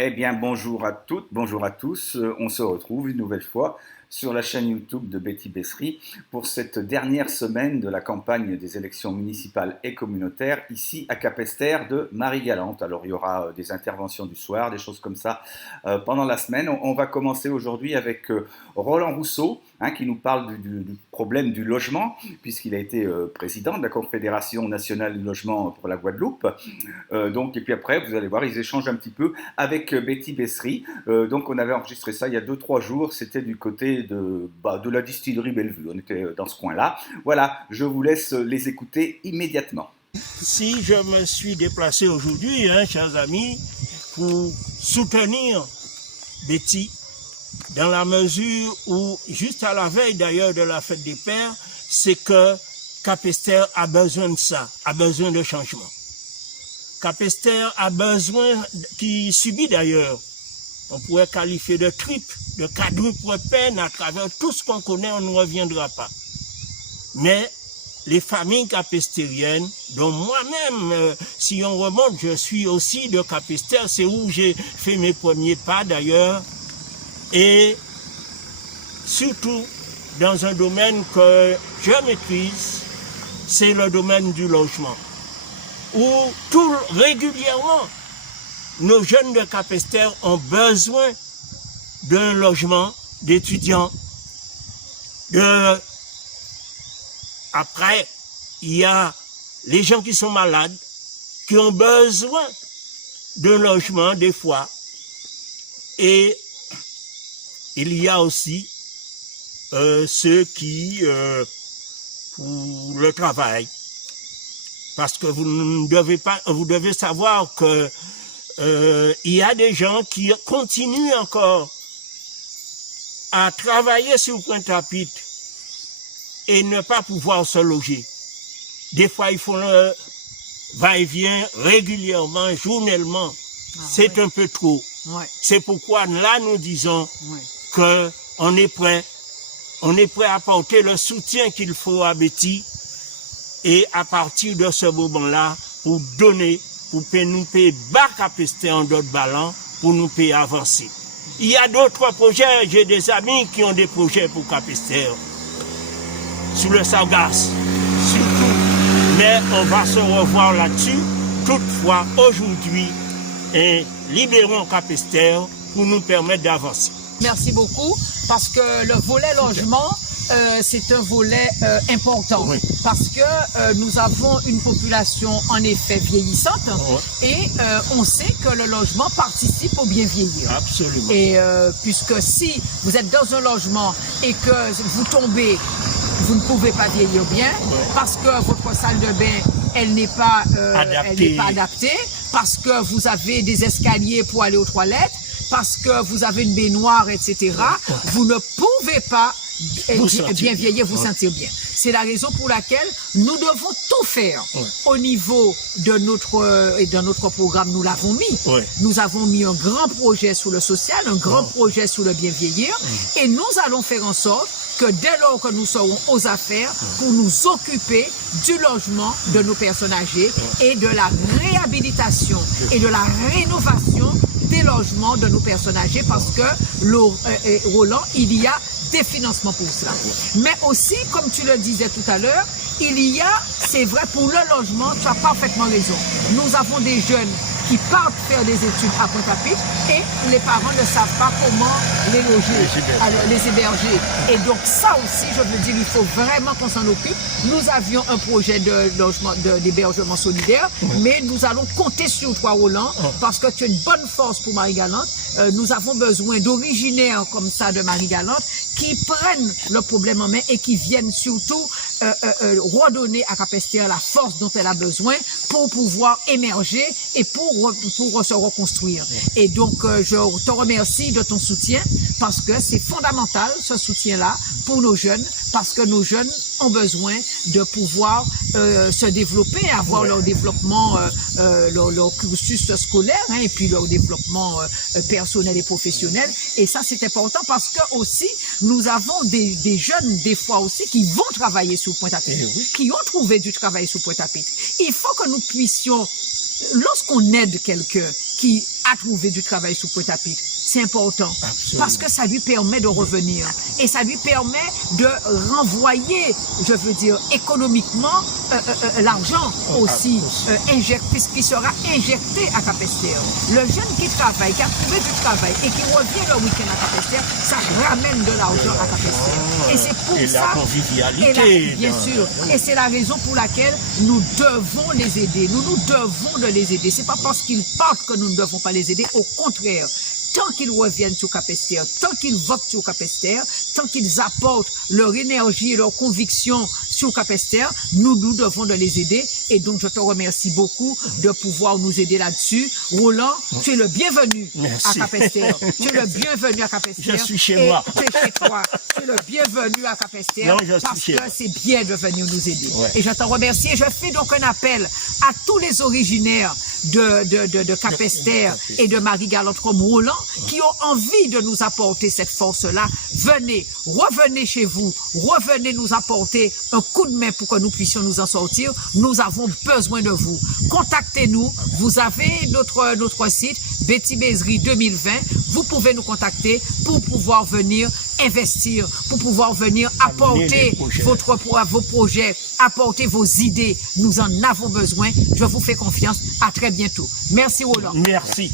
Eh bien, bonjour à toutes, bonjour à tous. On se retrouve une nouvelle fois sur la chaîne YouTube de Betty Bessery pour cette dernière semaine de la campagne des élections municipales et communautaires ici à Capesterre de Marie-Galante. Alors, il y aura des interventions du soir, des choses comme ça pendant la semaine. On va commencer aujourd'hui avec Roland Rousseau, qui nous parle du problème du logement, puisqu'il a été président de la Confédération nationale du logement pour la Guadeloupe. Et puis après, vous allez voir, ils échangent un petit peu avec Betty Bessery. Donc on avait enregistré ça il y a 2-3 jours, c'était du côté de la distillerie Bellevue, on était dans ce coin-là. Voilà, je vous laisse les écouter immédiatement. Si je me suis déplacé aujourd'hui, chers amis, pour soutenir Betty, dans la mesure où, juste à la veille d'ailleurs de la fête des pères, c'est que Capesterre a besoin de ça, a besoin de changement. Capesterre a besoin, qui subit d'ailleurs, on pourrait qualifier de triple, de quadruple peine à travers tout ce qu'on connaît, on ne reviendra pas. Mais les familles capestériennes, dont moi-même, si on remonte, je suis aussi de Capesterre, c'est où j'ai fait mes premiers pas d'ailleurs, et surtout dans un domaine que je maîtrise, c'est le domaine du logement, où tout régulièrement, nos jeunes de Capesterre ont besoin d'un logement d'étudiants. Après, il y a les gens qui sont malades, qui ont besoin d'un logement des fois. Et il y a aussi ceux qui, pour le travail, parce que vous devez savoir que il y a des gens qui continuent encore à travailler sur Pointe-à-Pitre et ne pas pouvoir se loger. Des fois, ils font le va-et-vient régulièrement, journellement. C'est un peu trop. Ouais. C'est pourquoi là, nous disons que on est prêt à apporter le soutien qu'il faut à Betty et à partir de ce moment-là, pour donner, pour nous payer bas Capesterre en d'autres ballons, pour nous payer avancer. Il y a d'autres projets, j'ai des amis qui ont des projets pour Capesterre, sur le Sargasse, surtout. Mais on va se revoir là-dessus. Toutefois, aujourd'hui, libérons Capesterre pour nous permettre d'avancer. Merci beaucoup, parce que le volet logement, c'est un volet important, oui. Parce que nous avons une population en effet vieillissante, et on sait que le logement participe au bien vieillir. Absolument. Et puisque si vous êtes dans un logement et que vous tombez, vous ne pouvez pas vieillir bien, parce que votre salle de bain, elle n'est pas adaptée, parce que vous avez des escaliers pour aller aux toilettes, parce que vous avez une baignoire, etc., vous ne pouvez pas bien vieillir, vous sentir bien. C'est la raison pour laquelle nous devons tout faire au niveau de notre programme. Nous l'avons mis. Nous avons mis un grand projet sur le social, un grand projet sur le bien vieillir, et nous allons faire en sorte que dès lors que nous serons aux affaires pour nous occuper du logement de nos personnes âgées et de la réhabilitation et de la rénovation des logements de nos personnes âgées, parce que, Roland, il y a des financements pour cela. Mais aussi, comme tu le disais tout à l'heure, il y a, c'est vrai, pour le logement, tu as parfaitement raison. Nous avons des jeunes qui partent faire des études à Pointe-à-Pitre et les parents ne savent pas comment les loger, les héberger. Et donc ça aussi, je veux dire, il faut vraiment qu'on s'en occupe. Nous avions un projet de logement, d'hébergement solidaire, mais nous allons compter sur toi, Roland, parce que tu es une bonne force pour Marie-Galante. Nous avons besoin d'originaires comme ça de Marie-Galante qui prennent le problème en main et qui viennent surtout redonner à Capesterre la force dont elle a besoin pour pouvoir émerger et pour se reconstruire. Et donc, je te remercie de ton soutien, parce que c'est fondamental, ce soutien-là, pour nos jeunes, parce que nos jeunes ont besoin de pouvoir se développer, avoir leur développement, leur cursus scolaire, et puis leur développement personnel et professionnel. Et ça, c'est important, parce que aussi, nous avons des jeunes, des fois aussi, qui vont travailler sur Pointe-à-Pitre, qui ont trouvé du travail sur Pointe-à-Pitre. Il faut que nous puissions lorsqu'on aide quelqu'un qui a trouvé du travail sous Pointe-à-Pitre, c'est important. Absolument. Parce que ça lui permet de revenir. Et ça lui permet de renvoyer, je veux dire, économiquement, l'argent aussi, puisqu'il sera injecté à Capesterre. Le jeune qui travaille, qui a trouvé du travail et qui revient le week-end à Capesterre, ça ramène de l'argent à Capesterre. Et c'est pour ça. La convivialité. Bien sûr. Et c'est la raison pour laquelle nous devons les aider. Nous devons de les aider. C'est pas parce qu'ils partent que nous ne devons pas les aider. Au contraire. Tant qu'ils reviennent sur Capesterre, tant qu'ils votent sur Capesterre, tant qu'ils apportent leur énergie et leur conviction sur Capesterre, nous devons de les aider. Et donc, je te remercie beaucoup de pouvoir nous aider là-dessus. Roland, tu es le bienvenu à Capesterre. Tu es le bienvenu à Capesterre. Je suis chez moi. Tu es chez toi. Tu es le bienvenu à Capesterre parce que c'est bien de venir nous aider. Ouais. Et je te remercie. Et je fais donc un appel à tous les originaires de Capesterre et de Marie-Galante comme Roland qui ont envie de nous apporter cette force-là. Venez, revenez chez vous, revenez nous apporter un coup de main pour que nous puissions nous en sortir. Nous avons besoin de vous. Contactez-nous. Vous avez notre site Betty Bessery 2020. Vous pouvez nous contacter pour pouvoir venir investir, pour pouvoir venir apporter vos projets, apporter vos idées. Nous en avons besoin. Je vous fais confiance. À très bientôt. Merci Roland. Merci.